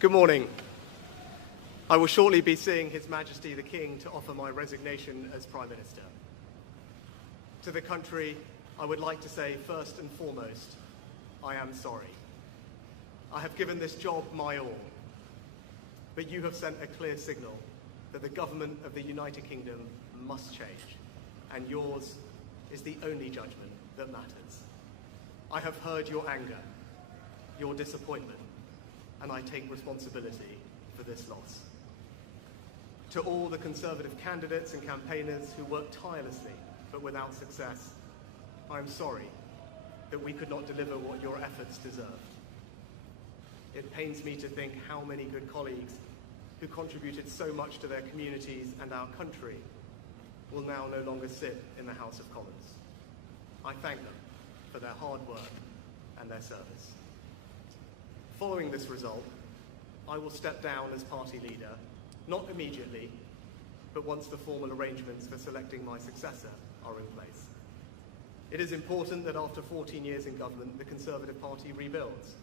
Good morning. I will shortly be seeing His Majesty the King to offer my resignation as Prime Minister. To the country, I would like to say first and foremost, I am sorry. I have given this job my all, but you have sent a clear signal that the government of the United Kingdom must change, and yours is the only judgment that matters. I have heard your anger, your disappointment, and I take responsibility for this loss. To all the Conservative candidates and campaigners who worked tirelessly but without success, I am sorry that we could not deliver what your efforts deserved. It pains me to think how many good colleagues who contributed so much to their communities and our country will now no longer sit in the House of Commons. I thank them for their hard work and their service. Following this result, I will step down as party leader, not immediately, but once the formal arrangements for selecting my successor are in place. It is important that after 14 years in government, the Conservative Party rebuilds,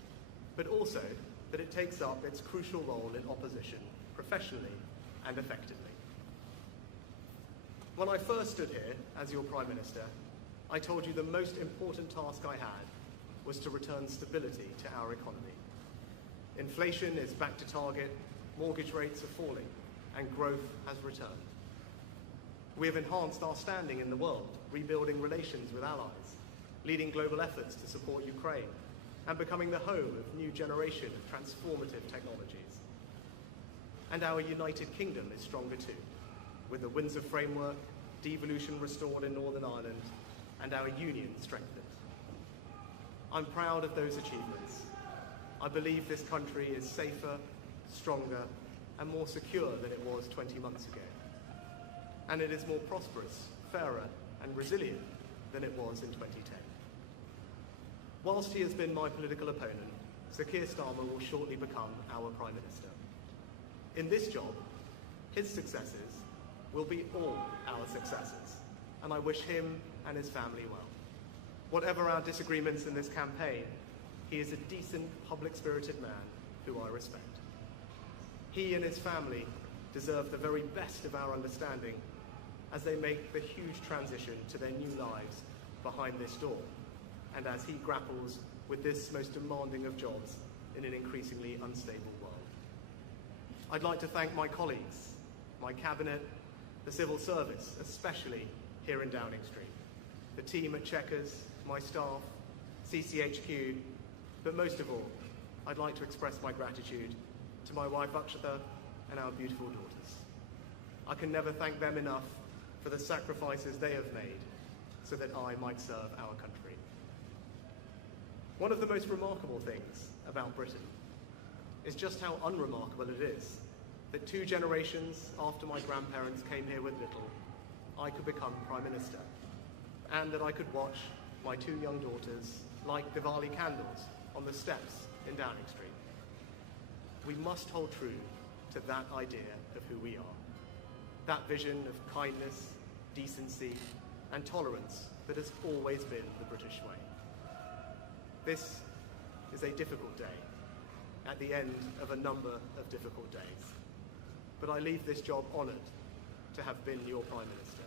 but also that it takes up its crucial role in opposition professionally and effectively. When I first stood here as your Prime Minister, I told you the most important task I had was to return stability to our economy. Inflation is back to target, mortgage rates are falling, and growth has returned. We have enhanced our standing in the world, rebuilding relations with allies, leading global efforts to support Ukraine, and becoming the home of a new generation of transformative technologies. And our United Kingdom is stronger too, with the Windsor Framework, devolution restored in Northern Ireland, and our union strengthened. I'm proud of those achievements. I believe this country is safer, stronger, and more secure than it was 20 months ago. And it is more prosperous, fairer, and resilient than it was in 2010. Whilst he has been my political opponent, Sir Keir Starmer will shortly become our Prime Minister. In this job, his successes will be all our successes, and I wish him and his family well. Whatever our disagreements in this campaign, he is a decent, public-spirited man who I respect. He and his family deserve the very best of our understanding as they make the huge transition to their new lives behind this door, and as he grapples with this most demanding of jobs in an increasingly unstable world. I'd like to thank my colleagues, my cabinet, the civil service, especially here in Downing Street, the team at Chequers, my staff, CCHQ, but most of all, I'd like to express my gratitude to my wife Akshata and our beautiful daughters. I can never thank them enough for the sacrifices they have made so that I might serve our country. One of the most remarkable things about Britain is just how unremarkable it is that 2 generations after my grandparents came here with little, I could become Prime Minister, and that I could watch my 2 young daughters light Diwali candles on the steps in Downing Street. We must hold true to that idea of who we are, that vision of kindness, decency, and tolerance that has always been the British way. This is a difficult day, at the end of a number of difficult days, but I leave this job honoured to have been your Prime Minister.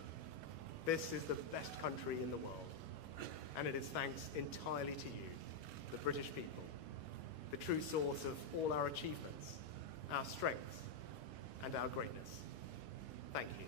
This is the best country in the world, and it is thanks entirely to you, the British people, the true source of all our achievements, our strengths, and our greatness. Thank you.